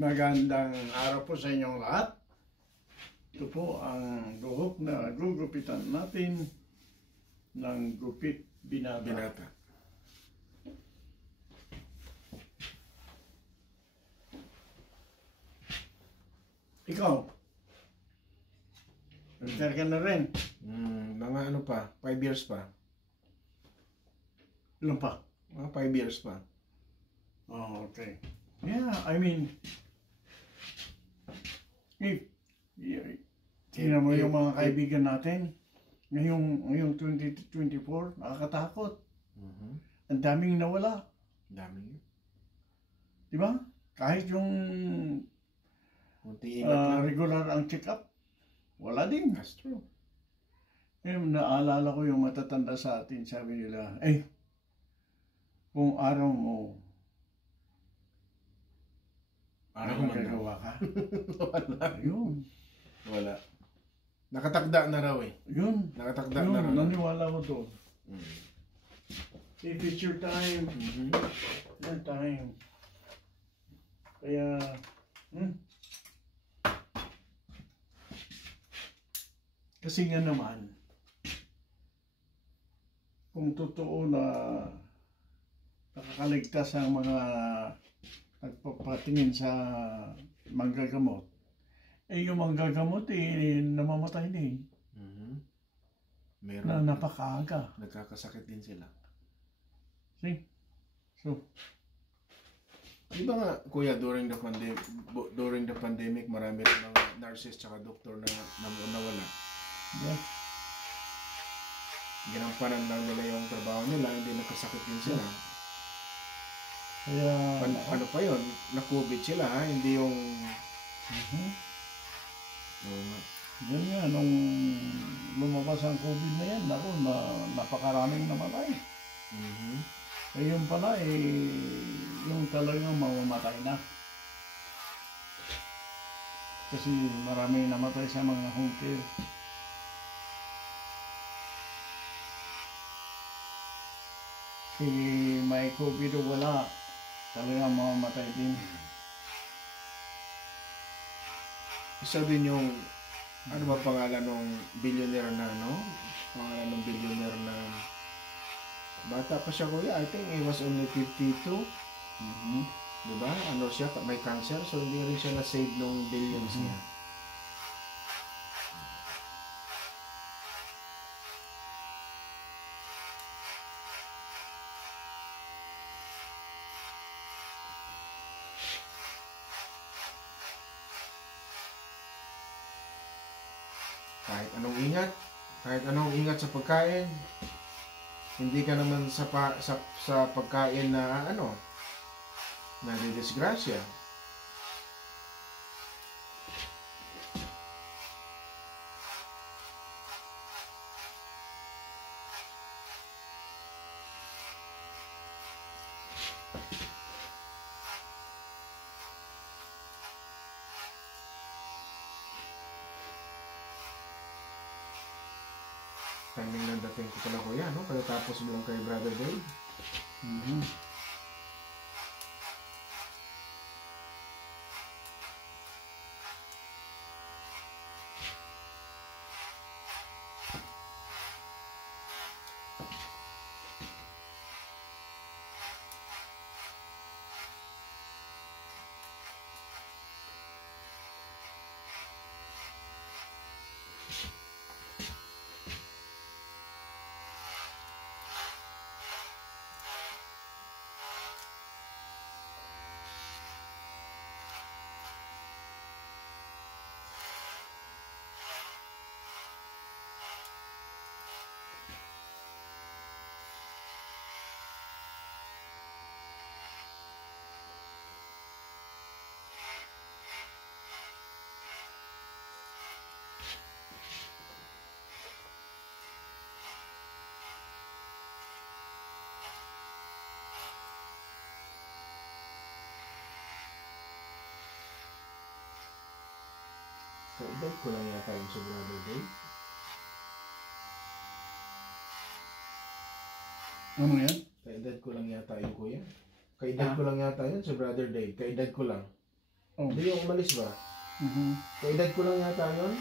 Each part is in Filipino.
Magandang araw po sa inyong lahat. Ito po ang buhok na gugupitan natin ng gupit binata. Ikaw, retire ka na rin. Mga ano pa, 5 years pa. Ilan pa? Mga 5 years pa. Oh, okay. Yeah, I mean, tingnan mo yung mga kaibigan natin. Ngayong 2024, nakakatakot. Ang daming nawala. Daming. Di ba? Kahit yung regular ang check-up, wala din. That's true. Naalala ko yung matatanda sa atin, sabi nila, kung araw mo, magagawa ka? Wala. Yun. Wala. Nakatakda na raw eh. Yun. Nakatakda Yun, na raw. naniwala ko to. If it's your time, your time. Kaya, kasi nga naman, kung totoo na nakakaligtas ang mga nagpapatingin sa manggagamot, yung manggagamot namamatay na Meron. na napakaaga. Nagkakasakit din sila. See? So, Di ba nga, kuya, during the pandemic, marami rin mga nurses tsaka doktor na nawala. yeah. Ginampanan lang nila yung trabaho nila, hindi nagkasakit din sila. Kaya, Ano pa yun? Na-COVID sila, ha? Hindi yung... Yan nga, nung lumabas ang COVID na yan, napakaraming namatay. Yung pala, yung talagang mamamatay na. Kasi maraming namatay sa mga home care. May COVID o wala, talagang mamamatay din. Isa din yung, ano ba pangalan ng billionaire na, no? Pangalan ng billionaire na, bata pa siya, kuya. I think he was only 52. Diba? Ano siya, may cancer, so hindi rin siya na-save ng billions niya. Kahit anong ingat sa pagkain, hindi ka naman sa pagkain na na didisgrasya. Timing ng dating ko pala, kuya, no? Pagkatapos mo lang kay Brother Dave. Kaedad ko lang yata yung sa Brother Dave. Ano yan? Kaedad ko lang yata yung kuya. Kaedad ko lang yata yun, si Brother Dave. Kaedad ko lang. Oh. Hindi yung umalis ba? Kaedad ko lang yata yun.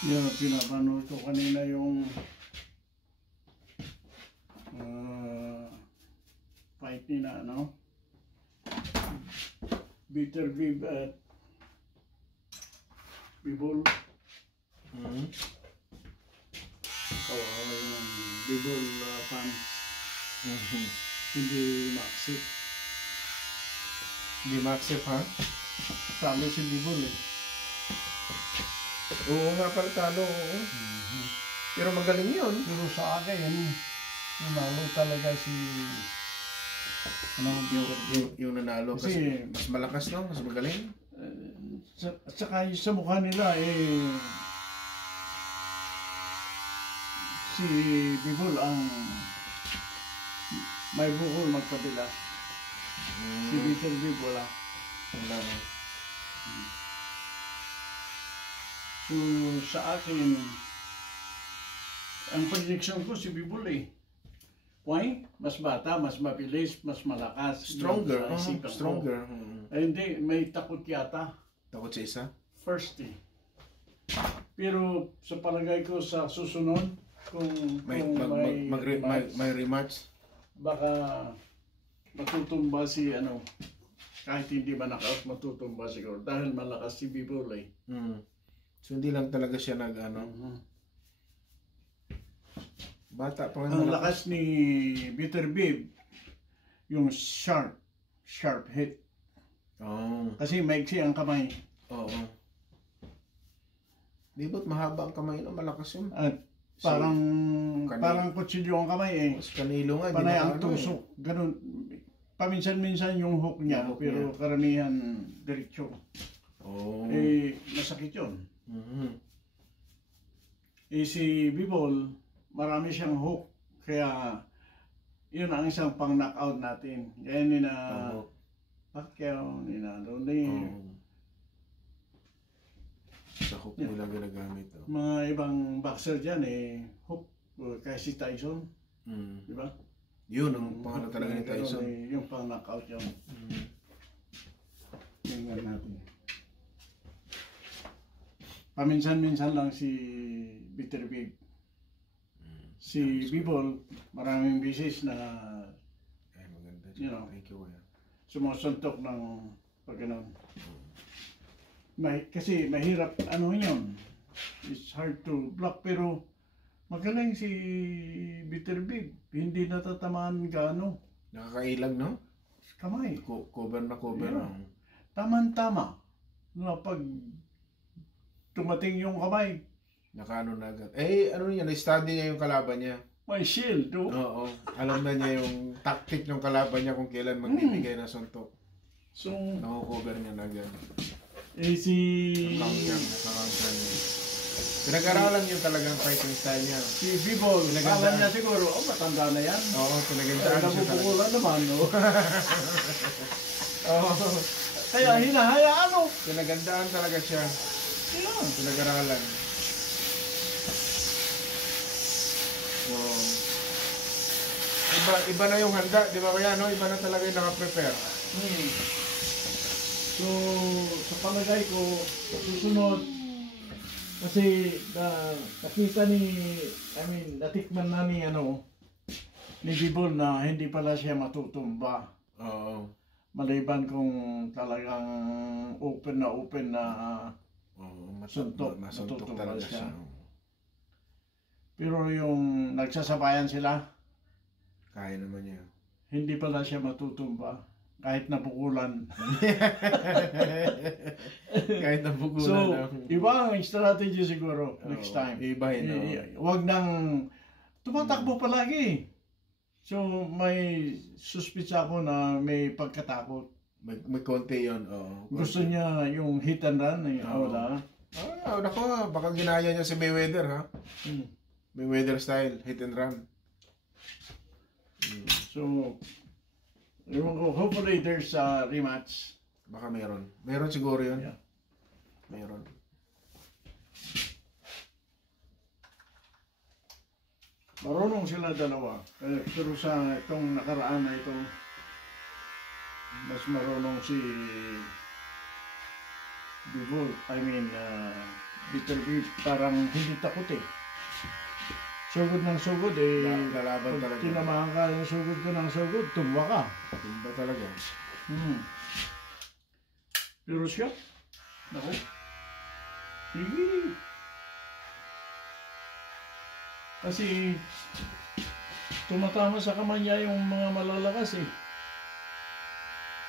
Yan, pinapanood ko kanina yung fight ni na, ano? Bitter Bib at Bibol. Kawawa yung Bibol fans. Hindi ma-accept. Hindi ma-accept, ha? Talo si Bibol eh. Oo nga pala, talo. Oo. Pero magaling yun. Pero sa akin, nanalo talaga si... Yung nanalo kasi mas malakas, no? Mas magaling. At saka sa mukha nila si Bibol ang may bukol magkabila. Si Bitter Bibol wala. So sa akin, ang prediction ko si Bibol eh. Why? Mas bata, mas mabilis, mas malakas. Stronger. Stronger. Hindi, may takot yata. Takot sa isa? First eh. Pero sa palagay ko sa susunod, kung may rematch, baka matutumba si ano, kahit hindi ba knockout, matutumba siguro. Dahil malakas si Bibol eh. So hindi lang talaga siya nag-ano. Bata pa ang lakas ni Bitter Bib, yung sharp hit. Kasi maiksi ang kamay. Di ba't mahaba ang kamay na malakas yun? At parang kutsilyo ang kamay eh. Mas Canelo nga. Panay ang tusok. Ganun. Paminsan-minsan yung hook niya, pero karamihan diretso. Eh, masakit yun. Eh si Bibol, marami siyang hook, kaya yun ang isang pang knockout natin. Kaya nina Pacquiao, nina Ronnie, sa hook nila ginagamit. mga ibang boxer dyan eh, hook, kaya si Tyson, di ba? Yun ang pangalan talaga ni Tyson. Yung pang knockout yun. Tingnan natin. paminsan-minsan lang si Bitter Big. Si Bibol, maraming bisis na Ay, maganda. You know. Thank you, kuya. sumusuntok ng pag ganun. Kasi mahirap, ano yun, it's hard to block, pero magaling si Bitter Big, hindi natatamaan gaano, Nakakailag, no? kamay, Cover na cover. Yeah. Tama-tama, na pag tumating yung kamay, Nakaano na agad. Eh, ano niya, na-study niya yung kalaban niya. may shield, oh. Oo. Alam na niya yung tactic ng kalaban niya kung kailan magbibigay ng suntok. So, Nako-cover niya na agad. si Counter niya. Pinag-aralan niyo talagang fighting style niya. Bibol, Pinagandaan. kala niya siguro, matanda na yan. Oo, pinagandaan siya talaga. Napupukulan naman, no? Kaya hinahayaan, no? Pinagandaan talaga siya. Yeah. Pinag-aralan. So, iba na yung handa, di ba kaya, no? Iba na talaga yung naka-prepare. So, sa palagay ko, susunod, kasi nakita natikman na ni Bibol na hindi pala siya matutumba. Oo. Maliban kung talagang open na Oo, Suntok. masuntok Matutumba talaga siya. siya. pero yung nagsasabayan sila, Kaya naman niya. hindi pala siya matutumba kahit napukulan. Kahit napugulan So, na. iba ang strategy siguro next Oo, time. ibahin, no? Huwag nang tumatakbo palagi. So, may suspitsa ako na may pagkatakot. May konti yun. Oo, Gusto niya yung hit and run. Oo. Wala. Nako, baka ginaya niya si Mayweather, ha? Hmm. Mayweather style, hit and run. So, hopefully there's a rematch. Baka meron. Meron siguro yun. Yeah. Meron. Marunong sila dalawa. Pero sa itong nakaraan na ito, mas marunong si Bivol. Bitter Big, parang hindi takot eh. Sugod ng sugod eh. Lalaban Pag talaga. tinamahan ka ng sugod ka ng sugod, tumba ka. Tumba talaga. Pero siya, naku, sige. Kasi tumatama sa kamay niya yung mga malalakas eh.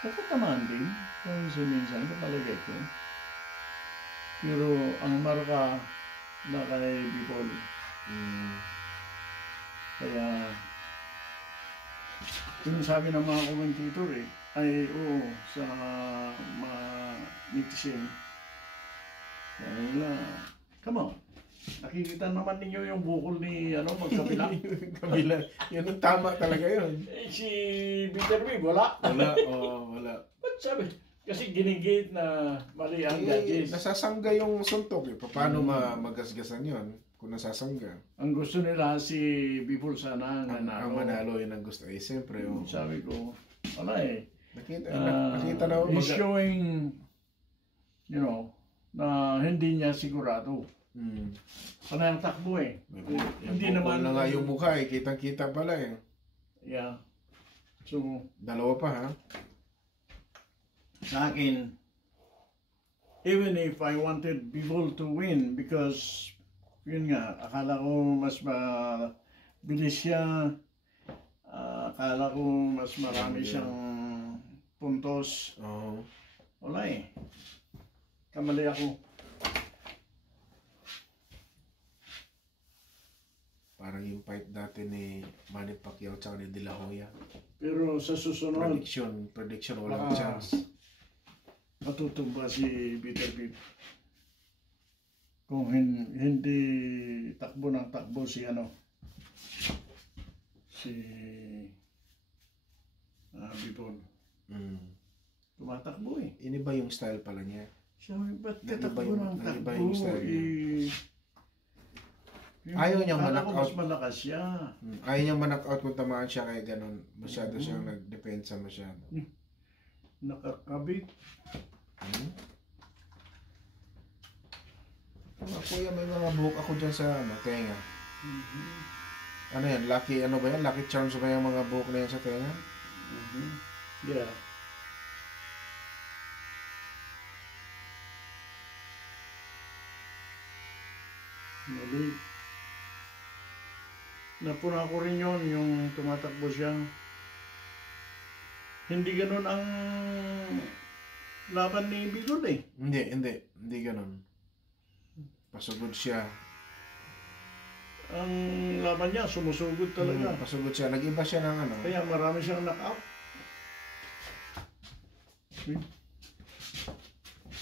Nakatamaan din. Kung minsan, kapalagay ko. Pero ang marka na kay Bicol, kaya yung sabi ng mga commentator ay oo, sa mga netizen, sabi nila, come on, nakikita naman ninyo yung bukol ni magkabila. Kabila. Yun ang tama talaga yun. Si Bitter Big, wala. Wala. Oo, wala. Ba't sabi? Kasi ginigate na mali ang judges. Nasasangga yung suntok eh. Paano magasgasan yun kung nasasangga? Ang gusto nila si Bicol sana Ang nanalo. manalo yun ang gusto. Eh, siyempre. Oh. Sabi ko, wala eh. Nakita na. He's showing, na hindi niya sigurado. Panay ang takbo eh. Hindi naman na nga yung mukha eh. Kitang-kita pala eh. Yeah. So, Dalawa pa ha? sa akin, even if I wanted Bivol to win, because, yun nga, akala ko mas mabilis siya, akala ko mas marami siyang puntos. Oo. Wala eh. Kamali ako. Parang yung fight dati ni Manny Pacquiao at ni De La Hoya. Pero sa susunod, Prediction, walang Baka chance. matutumba si Bitter Big. Kung hindi takbo ng takbo si Bivol. Tumatakbo eh. Iniba yung style pala niya. Sabi, ba't Nag-iba tatakbo yung- ng nag-iba takbo? yung style niya. Ayaw niyang ma-knock ma-knock out. mas malakas siya. Ayaw niya ma-knock out kung tamaan siya kaya ganun. Masyado siyang nagdepensa masyado. Nakakabit. Mga kuya, may mga buhok ako dyan sa ano, tenga. Mhm. Ano yan? Lucky, ano ba yan? Lucky Charms ba yung mga buhok na yan sa tenga? Mhm. Yeah. Mali. Napuna ko rin yun, yung tumatakbo siya. Hindi ganun ang laban ni Bigol eh. Hindi ganun. Pasugod siya. Ang laban niya, sumusugod talaga. Pasugod siya. Nag-iba siya ng ano. Kaya marami siyang knock-out.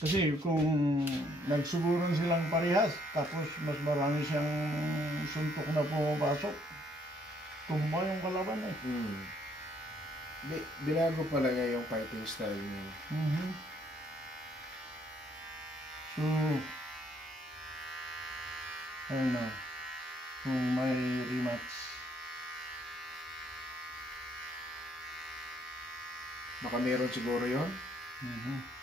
Kasi kung nagsuguran silang parehas, tapos mas marami siyang suntok na pumapasok, tumba yung kalaban eh. Binago pala niya yung fighting style niya. Mhm. So, ayun na. Kung may rematch. Baka meron siguro yun. Mhm.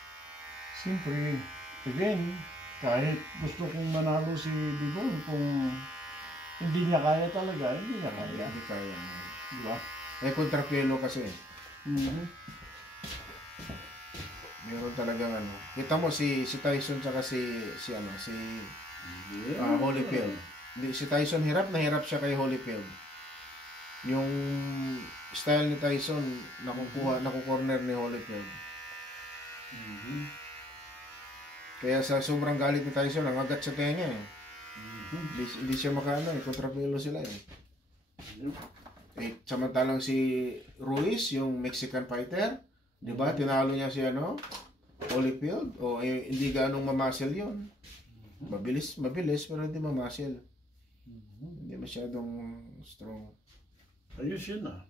Siyempre, again, kahit gusto kong manalo si Bigol, kung hindi niya kaya talaga, hindi niya kaya. Hindi kaya. Diba? Kontrapelo kasi. Mhm. Meron talagang ano. Kita mo si Tyson tsaka si Holyfield. Si Tyson hirap siya kay Holyfield. Yung style ni Tyson nakukorner ni Holyfield. Mhm. Kaya sa sobrang galit ni Tyson, ang agat sa tenga eh. Mhm. Hindi siya makaano eh, kontrapelo sila eh. Samantalang si Ruiz, yung Mexican fighter, di ba? Tinalo niya si Holyfield. Hindi ganong mamuscle yun. Mabilis, pero hindi mamuscle. Hindi masyadong strong. Ayos yun ah.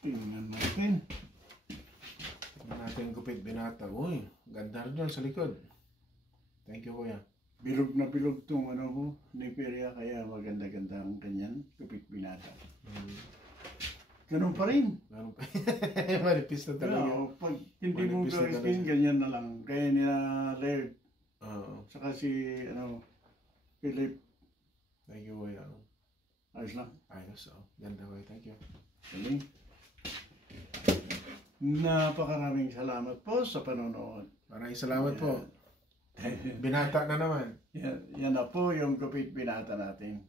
Tingnan natin. Tingnan natin yung gupit binata. Uy, ganda rin dyan sa likod. Thank you, kuya. Bilog na bilog tong ano ko, Neperia, kaya maganda-ganda ang kanyan, gupit binata. Ganun pa rin. Ganun pa. Manipis na talaga. Pero pag hindi mo Manipis na gawin talaga. ganyan na lang. Kaya nila Laird, Oo. saka si Philip, Thank you, kuya. ayos lang. Ayos, oh. Ganda, kuya. Thank you. Galing. Napakaraming salamat po sa panonood. Maraming salamat po. Binata na naman. Yan na po yung gupit binata natin.